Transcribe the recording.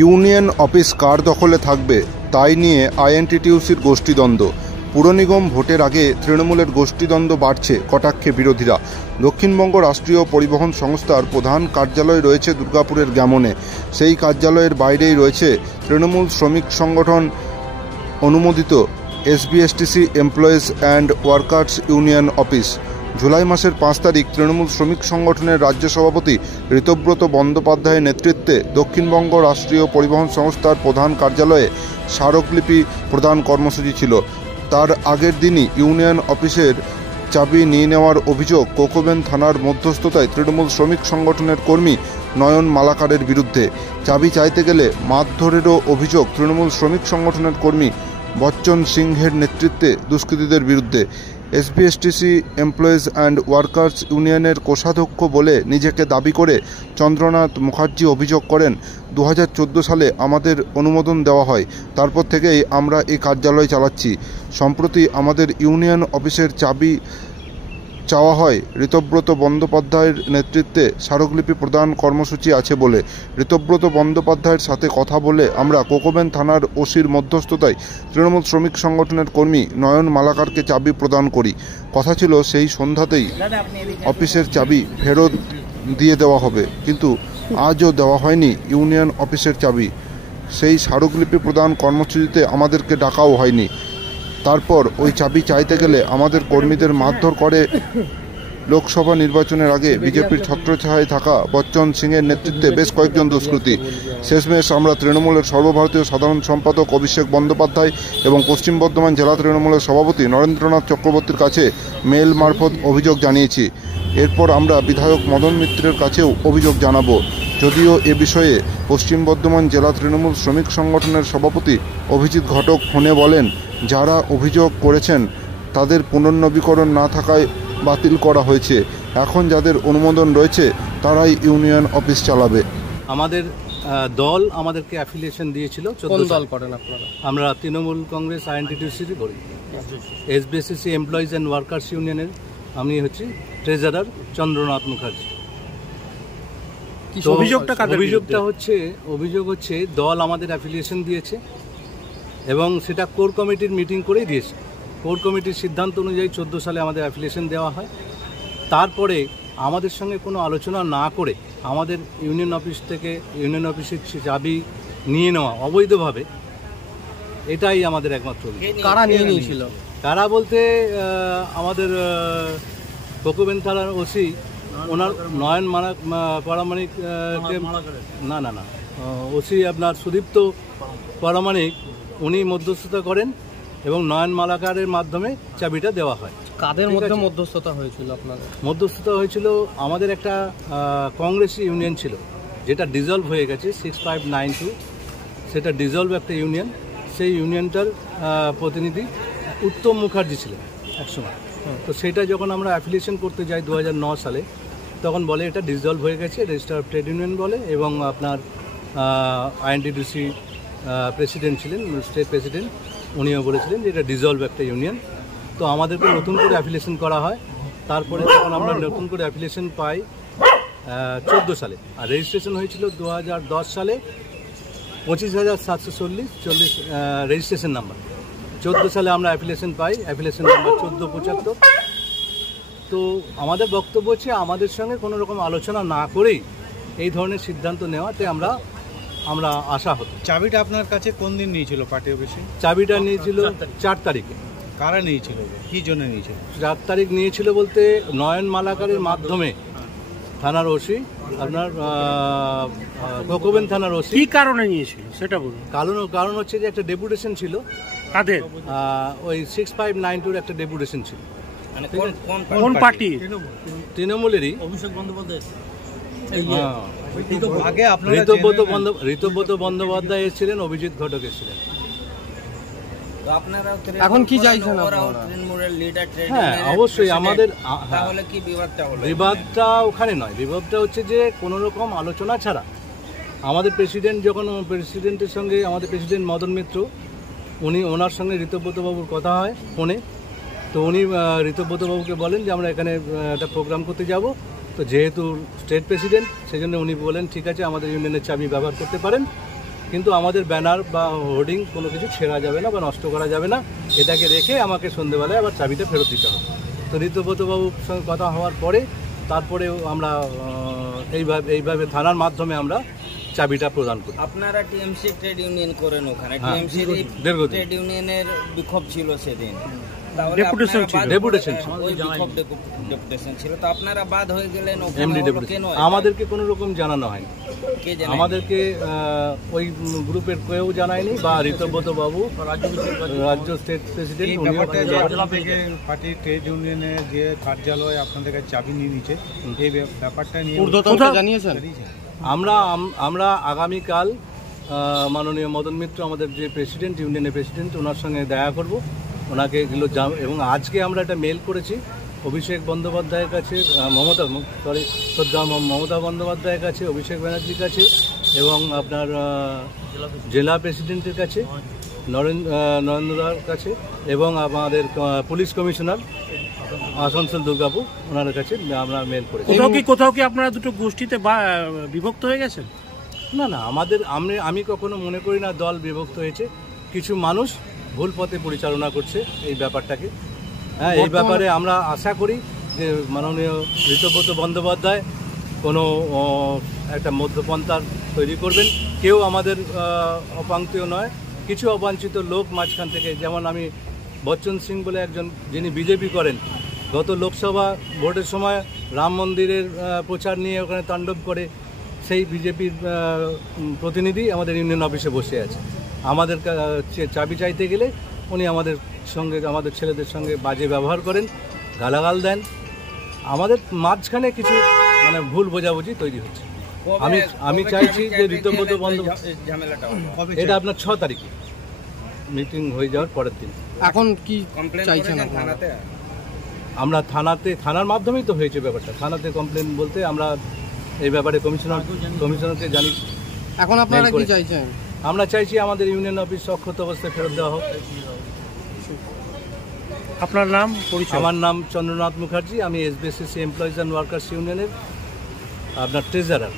Union office কার দখলে থাকবে তাই নিয়ে আইএনটিটিইউসির গোষ্ঠীদ্বন্দ্ব। পুর নিগম ভোটের আগে তৃণমূলের গোষ্ঠীদ্বন্দ্ব বাড়ছে, কটাক্ষে বিরোধীরা। দক্ষিণবঙ্গ রাষ্ট্রীয় পরিবহন সংস্থার প্রধান কার্যালয় রয়েছে দুর্গাপুরের গ্যামনে। সেই কার্যালয়ের বাইরেই রয়েছে তৃণমূল শ্রমিক সংগঠন অনুমোদিত SBSTC employees and workers union office. July মাসের 5 তারিখ তৃণমূল শ্রমিক সংগঠনের রাজ্য সভাপতি ঋতব্রত বন্দ্যোপাধ্যায়ের নেতৃত্বে দক্ষিণবঙ্গ রাষ্ট্রীয় পরিবহন সংস্থার প্রধান কার্যালয়ে স্মারকলিপি প্রদান কর্মসূচি ছিল। তার আগের দিনই ইউনিয়ন অফিসের চাবি নিয়ে নেওয়ার অভিযোগ কোকোবেন থানার মধ্যস্থতায় তৃণমূল শ্রমিক সংগঠনের কর্মী নয়ন মালাকারের বিরুদ্ধে। চাবি চাইতে গেলে মারধরেরও অভিযোগ তৃণমূল শ্রমিক সংগঠনের কর্মী বচ্চন সিংহের নেতৃত্বে দুষ্কৃতীদের বিরুদ্ধে। এসবিএসটিসি এমপ্লয়িজ অ্যান্ড ওয়ার্কার্স ইউনিয়নের কোষাধ্যক্ষ বলে নিজেকে দাবি করে চন্দ্রনাথ মুখার্জি অভিযোগ করেন, 2014 সালে আমাদের অনুমোদন দেওয়া হয়, তারপর থেকেই আমরা এই কার্যালয় চালাচ্ছি। সম্প্রতি আমাদের ইউনিয়ন অফিসের চাবি চাওয়া হয়। ঋতব্রত বন্দ্যোপাধ্যায়ের নেতৃত্বে স্মারকলিপি প্রদান কর্মসূচি আছে বলে। ঋতব্রত বন্দ্যোপাধ্যায়ের সাথে কথা বলে আমরা কোকোবেন থানার ওসির মধ্যস্থতায় তৃণমূল শ্রমিক সংগঠনের কর্মী নয়ন মালাকারকে চাবি প্রদান করি। কথা ছিল সেই সন্ধ্যাতেই অফিসের চাবি ফেরত দিয়ে দেওয়া হবে, কিন্তু আজও দেওয়া হয়নি ইউনিয়ন অফিসের চাবি। সেই স্মারকলিপি প্রদান কর্মসূচিতে আমাদেরকে ডাকাও হয়নি। তারপর ওই চাবি চাইতে গেলে আমাদের কর্মীদের মারধর করে। লোকসভা নির্বাচনের আগে বিজেপির ছত্রছায়ায় থাকা বচ্চন সিংয়ের নেতৃত্বে বেশ কয়েকজন দুষ্কৃতী। শেষমেশ আমরা তৃণমূলের সর্বভারতীয় সাধারণ সম্পাদক অভিষেক বন্দ্যোপাধ্যায় এবং পশ্চিম বর্ধমান জেলা তৃণমূলের সভাপতি নরেন্দ্রনাথ চক্রবর্তীর কাছে মেল মারফত অভিযোগ জানিয়েছি। এরপর আমরা বিধায়ক মদন মিত্রের কাছেও অভিযোগ জানাব। যদিও এ বিষয়ে পশ্চিম বর্ধমান জেলা তৃণমূল শ্রমিক সংগঠনের সভাপতি অভিজিৎ ঘটক ফোনে বলেন, যারা অভিযোগ করেছেন তাদের পুনর্নবীকরণ না থাকায় বাতিল করা হয়েছে। এখন যাদের অনুমোদন রয়েছে তারাই ইউনিয়ন অফিস চালাবে। আমাদের দল আমাদেরকে অ্যাফিলিয়েশন দিয়েছিল। কোন দল করেন আপনারা? আমরা তৃণমূল কংগ্রেস আইএনটিটিইউসি করি। এসবিএসটিসি এমপ্লয়িজ অ্যান্ড ওয়ার্কার্স ইউনিয়নের আমি হচ্ছি ট্রেজারার চন্দ্রনাথ মুখার্জি। অভিযোগ হচ্ছে দল আমাদের অ্যাফিলিয়েশন দিয়েছে এবং সেটা কোর কমিটির মিটিং করেই দিয়েছে। কোর কমিটির সিদ্ধান্ত অনুযায়ী 14 সালে আমাদের অ্যাফিলিয়েশন দেওয়া হয়। তারপরে আমাদের সঙ্গে কোনো আলোচনা না করে আমাদের ইউনিয়ন অফিসের চাবি নিয়ে নেওয়া অবৈধভাবে, এটাই আমাদের একমাত্র। কারা নিয়ে নিয়েছিল? কারা বলতে আমাদের কোকোবেন থানার ওসি ওনার নয়ন পারামানিক, না ওসি আপনার সুদীপ্ত পারামানিক, উনি মধ্যস্থতা করেন এবং নয়ন মালাকারের মাধ্যমে চাবিটা দেওয়া হয়। কাদের মধ্যে মধ্যস্থতা হয়েছিল আপনাদের? মধ্যস্থতা হয়েছিল আমাদের একটা কংগ্রেসি ইউনিয়ন ছিল, যেটা ডিজলভ হয়ে গেছে 6592, সেটা ডিজলভ একটা ইউনিয়ন। সেই ইউনিয়নটার প্রতিনিধি উত্তম মুখার্জি ছিলেন একসময়। তো সেটা যখন আমরা অ্যাফিলিয়েশন করতে যাই 2009 সালে, তখন বলে এটা ডিজলভ হয়ে গেছে, রেজিস্টার অফ ট্রেড ইউনিয়ন বলে। এবং আপনার আইএনটিটিইউসি প্রেসিডেন্ট ছিলেন, স্টেট প্রেসিডেন্ট, উনিও বলেছিলেন যে এটা ডিজলভ একটা ইউনিয়ন। তো আমাদেরকে নতুন করে অ্যাফিলিয়েশন করা হয়। তারপরে যখন আমরা নতুন করে অ্যাফিলিয়েশন পাই 14 সালে, আর রেজিস্ট্রেশন হয়েছিল 2010 সালে 25,740 রেজিস্ট্রেশন নাম্বার। 14 সালে আমরা অ্যাফিলিয়েশন পাই, অ্যাফিলিয়েশন নাম্বার 1475। তো আমাদের বক্তব্য হচ্ছে আমাদের সঙ্গে কোনো রকম আলোচনা না করেই এই ধরনের সিদ্ধান্ত নেওয়াতে আমরা আশা হতো। চাবিটা আপনার কাছে কোন দিন নিয়েছিল পার্টি অফিসে? চাবিটা নিয়েছিল 4 তারিখে। কারা নিয়েছিল, কি জন্য নিয়েছিল? 4 তারিখ নিয়েছিল বলতে নয়ন মালাকারের মাধ্যমে থানার ওসি, আপনার কোকোবেন থানার ওসি। কি কারণে নিয়েছিল সেটা বলুন। কারণ হচ্ছে যে একটা ডেপুটেশন ছিল। কাদের? ওই 6592 একটা ডেপুটেশন ছিল। কোন পার্টি? তৃণমূলেরই। অভিষেক বন্দ্যোপাধ্যায়। ঋতব্রত বন্দ্যোপাধ্যায় এসেছিলেন, অভিজিৎ ঘটক এসেছিলেন। এখন কি চাইছেন? হ্যাঁ, অবশ্যই আমাদের বিবাদটা ওখানে নয়। বিবাদটা হচ্ছে যে কোনো রকম আলোচনা ছাড়া আমাদের প্রেসিডেন্ট, যখন প্রেসিডেন্টের সঙ্গে আমাদের প্রেসিডেন্ট মদন মিত্র, ওনার সঙ্গে ঋতব্রতবাবুর কথা হয় ফোনে। তো উনি ঋতব্রতবাবুকে বলেন যে আমরা এখানে একটা প্রোগ্রাম করতে যাব। তো যেহেতু স্টেট প্রেসিডেন্ট, সেজন্য উনি বলেন ঠিক আছে আমাদের ইউনিয়নের চাবি ব্যবহার করতে পারেন। কিন্তু আমাদের ব্যানার বা হোর্ডিং কোনো কিছু ছেঁড়া যাবে না বা নষ্ট করা যাবে না, এটাকে রেখে আমাকে সন্ধেবেলায় আবার চাবিটা ফেরত দিতে হবে। তো ঋতব্রতবাবুর সঙ্গে কথা হওয়ার পরে তারপরে আমরা এইভাবে থানার মাধ্যমে আমরা চাবিটা প্রদান করি। আপনারা টিএমসি ট্রেড ইউনিয়ন করেন ওখানে, হ্যাঁ, টিএমসি দীর্ঘদিন। ট্রেড ইউনিয়নের বিক্ষোভ ছিল সেদিন, তাহলে ডেপুটেশন আপনারা ছিল। বাদ ডেপুটেশন হয়ে- ছিল। ওই বিক্ষোভ ডেপুটেশন ছিল, তো আপনারা বাদ হয়ে গেলেন ওখানে এমডি হলো ডেপুটেশন কেন? আমাদেরকে কোনো রকম জানানো হয়নি, কে জানে? আমাদেরকে ওই গ্রুপের কেউ জানায়নি বা ঋতব্রত বাবু রাজ্য স্টেট প্রেসিডেন্ট এই উনিও ব্যাপারটা যে আপনার থেকে পার্টি ট্রেড ইউনিয়নের যে কার্যালয় আপনাদের কাছে চাবি নিয়ে নিচ্ছে, এই ব্যাপারটা নিয়ে কোথাও জানিয়েছেন? আমরা আগামীকাল মাননীয় মদন মিত্র আমাদের যে প্রেসিডেন্ট ইউনিয়নের প্রেসিডেন্ট ওনার সঙ্গে দেখা করব, ওনাকে এগুলো এবং আজকে আমরা একটা মেল করেছি অভিষেক বন্দ্যোপাধ্যায়ের কাছে, শ্রদ্ধা মমতা বন্দ্যোপাধ্যায়ের কাছে, অভিষেক ব্যানার্জির কাছে এবং আপনার জেলা প্রেসিডেন্টের কাছে, নরেন্দ্রদার কাছে এবং আমাদের পুলিশ কমিশনার আসানসোল দুর্গাপুর ওনার কাছে আমরা মেল করেছি। কোথাও কি আপনারা দুটো গোষ্ঠীতে বিভক্ত হয়ে গেছেন? না, আমি কখনো মনে করি না দল বিভক্ত হয়েছে, কিছু মানুষ ভুল পথে পরিচালনা করছে এই ব্যাপারটাকে। হ্যাঁ, এই ব্যাপারে আমরা আশা করি যে মাননীয় ঋতব্রত বন্দ্যোপাধ্যায় কোনো একটা মধ্যপন্থা তৈরি করবেন। কেউ আমাদের অপাঙ্ক্তীয় নয়, কিছু অবাঞ্ছিত লোক মাঝখান থেকে, যেমন আমি বচ্চন সিং বলে একজন যিনি বিজেপি করেন, গত লোকসভা ভোটের সময় রাম মন্দিরের প্রচার নিয়ে ওখানে তাণ্ডব করে সেই বিজেপির প্রতিনিধি আমাদের ইউনিয়ন অফিসে বসে আছে। আমাদের চাবি চাইতে গেলে উনি আমাদের ছেলেদের সঙ্গে বাজে ব্যবহার করেন, গালাগাল দেন। আমাদের মাঝখানে কিছু ভুল বোঝাবুঝি তৈরি হচ্ছে। আমি চাইছি যে ঋতব্রত বন্দ্যোপাধ্যায়, ঝামেলাটা এটা আপনার 6 তারিখে মিটিং হয়ে যাওয়ার পরের দিন। এখন কি কমপ্লেন চাইছেন করেছেন থানাতে? আমরা থানার মাধ্যমেই তো হয়েছে ব্যাপারটা। থানাতে কমপ্লেন বলতে আমরা এই ব্যাপারে কমিশনারকে জানি। এখন আপনারা কি চাইছেন? আমরা চাইছি আমাদের ইউনিয়ন অফিস অক্ষত অবস্থায় ফেরত দেওয়া হোক। আপনার নাম, পরিচয়? আমার নাম চন্দ্রনাথ মুখার্জি, আমি এসবিএসসি এমপ্লয়িজ অ্যান্ড ওয়ার্কার্স ইউনিয়নের আপনার ট্রেজারার।